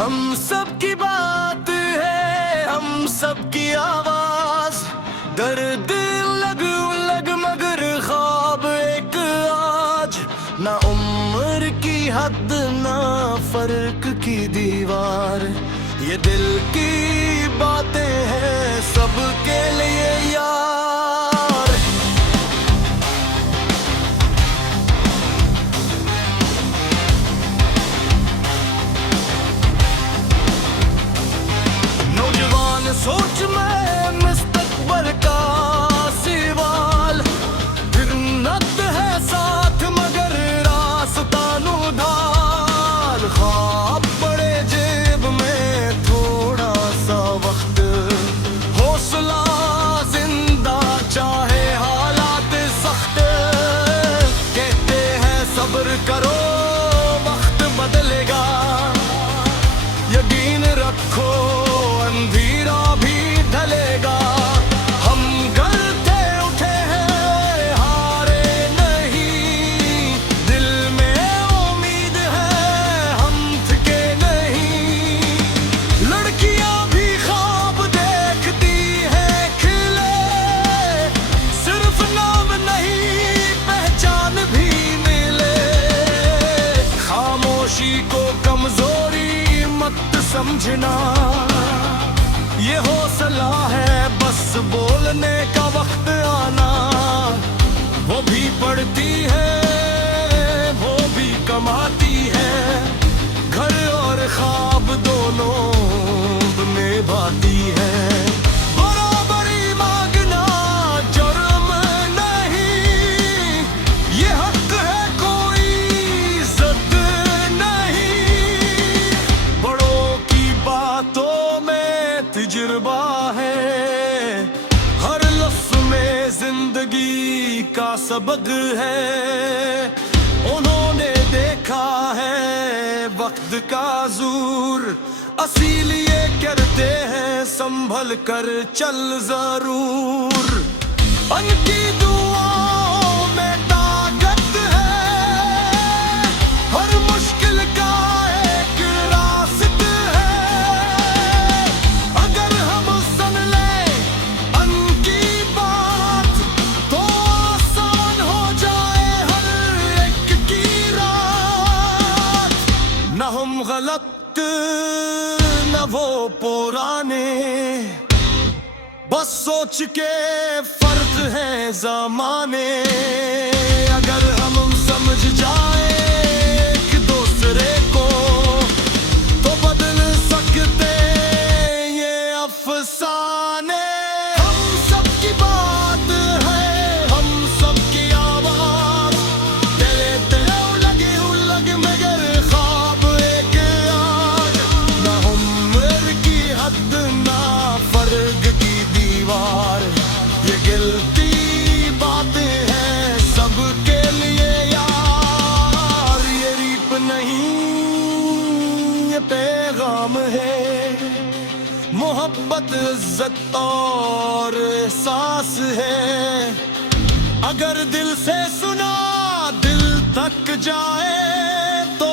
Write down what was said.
हम सबकी बात है, हम सबकी आवाज, दर्द लग लग मगर ख्वाब एक आज। ना उम्र की हद ना फर्क की दीवार, ये दिल की बातें हैं सबके लिए यार। नौजवान सोच में मुस्तकबिल का सवाल, हिम्मत है साथ मगर रास्ता नु ढाल। ख्वाब बड़े जेब में थोड़ा सा वक्त, हौसला जिंदा चाहे हालात सख्त। कहते हैं सब्र करो वक्त बदलेगा, यकीन रखो अंधेरा भी ढलेगा। हम गलते उठे हैं हारे नहीं, दिल में उम्मीद है हम थके नहीं। लड़कियां भी ख्वाब देखती हैं खिले, सिर्फ नाम नहीं पहचान भी मिले। खामोशी को कमजोरी मत समझना, ये हौसला है बस बोलने का वक्त आना। वो भी पढ़ती है वो भी कमाती है, घर और ख्वाब दोनों निभाती है। बराबरी मांगना जुर्म नहीं, ये हक है कोई इज्जत नहीं। बड़ों की बातों तजुर्बा है, हर लफ्ज़ में जिंदगी का सबक है। उन्होंने देखा है वक्त का ज़ूर, इसीलिए करते हैं संभल कर चल जरूर। उनकी दुआओं में ताकत है, हर मुश्किल का एक रास्ता है। अगर हम सुन ले उनकी बात तो आसान हो जाए हर एक की रात। न हम गलत न वो पुराने, बस सोच के फर्क है ज़माने। अगर हम समझ जाए एक दूसरे को तो बदल सकते ये अफसाने। हम सबकी बात है, हम सबकी आवाज, तेरे दिल लगे मगर ख्वाब एक आज। ना उम्र की हद ना फर्क की दीवार, ये गिलती बातें हैं सबके लिए यार। ये रीप नहीं ये पैगाम है, मोहब्बत इज्जत और एहसास है। अगर दिल से सुना दिल तक जाए तो